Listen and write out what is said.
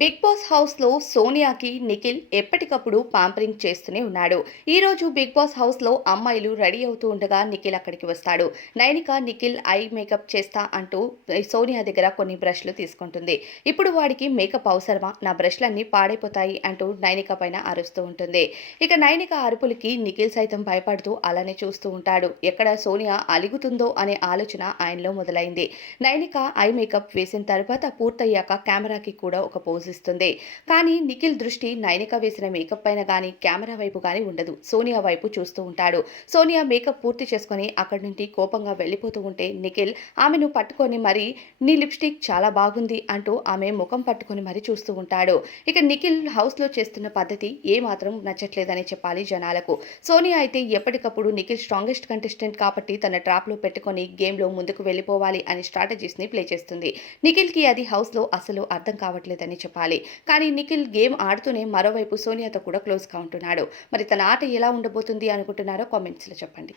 Big boss హౌస్లో సోనియాకి నిఖిల్ ఎప్పటికప్పుడు pampering చేస్తూనే ఉన్నాడు. ఈ రోజు బిగ్ బాస్ హౌస్లో అమ్మాయిలు రెడీ అవుతూ ఉండగా నిఖిల్ అక్కడికి వస్తాడు. నైనిక నిఖిల్ ఐ మేకప్ చేస్తా అంటూ సోనియా దగ్గర కొన్ని బ్రష్లు తీసుకుంటుంది. ఇప్పుడు వాడికి మేకప్ అవసరమా? నా బ్రష్లన్నీ పాడైపోతాయి అంటూ నైనిక పైన అరుస్తూ ఉంటుంది. ఇక నైనిక అరుపులకి నిఖిల్ సైతం భయపడుతూ అలానే చూస్తూ ఉంటాడు. ఎక్కడ సోనియా అలుగుతుందో అనే ఆలోచన ఆయనలో మొదలైంది. నైనిక ఐ మేకప్ వేసిన తర్వాత పూర్తయ్యాక కెమెరాకి కూడా ఒక పోజ్ ఇస్తుంది కానీ నిఖిల్ దృష్టి నైనిక వేసిన మేకప్ పైన కానీ కెమెరా వైపు కానీ ఉండదు. సోనియా వైపు చూస్తూ ఉంటాడు. సోనియా మేకప్ పూర్తి చేసుకుని అక్కడి నుండి కోపంగా వెళ్ళిపోతూ ఉంటే నిఖిల్ ఆమెను పట్టుకొని మరి నీ లిప్స్టిక్ చాలా బాగుంది అంటూ ఆమె ముఖం పట్టుకొని మరి చూస్తూ ఉంటాడు. ఇక నిఖిల్ హౌస్లో చేస్తున్న పద్ధతి ఏ మాత్రం నచ్చట్లేదని చెప్పాలి జనాలకు. సోనియా అయితే ఎప్పటికప్పుడు నిఖిల్ స్ట్రాంగెస్ట్ కంటెస్టెంట్ కాబట్టి తన ట్రాప్లో పెట్టుకొని గేమ్లో ముందుకు వెళ్ళిపోవాలి అని స్ట్రాటజీస్ని ప్లే చేస్తుంది. నిఖిల్కి అది హౌస్లో అసలు అర్థం కావట్లేదని చెప్పాలి. కానీ నిఖిల్ గేమ్ ఆడుతూనే మరోవైపు సోనియాతో కూడా క్లోజ్గా ఉంటున్నాడు. మరి తన ఆట ఎలా ఉండబోతుంది అనుకుంటున్నారో కామెంట్స్లో చెప్పండి.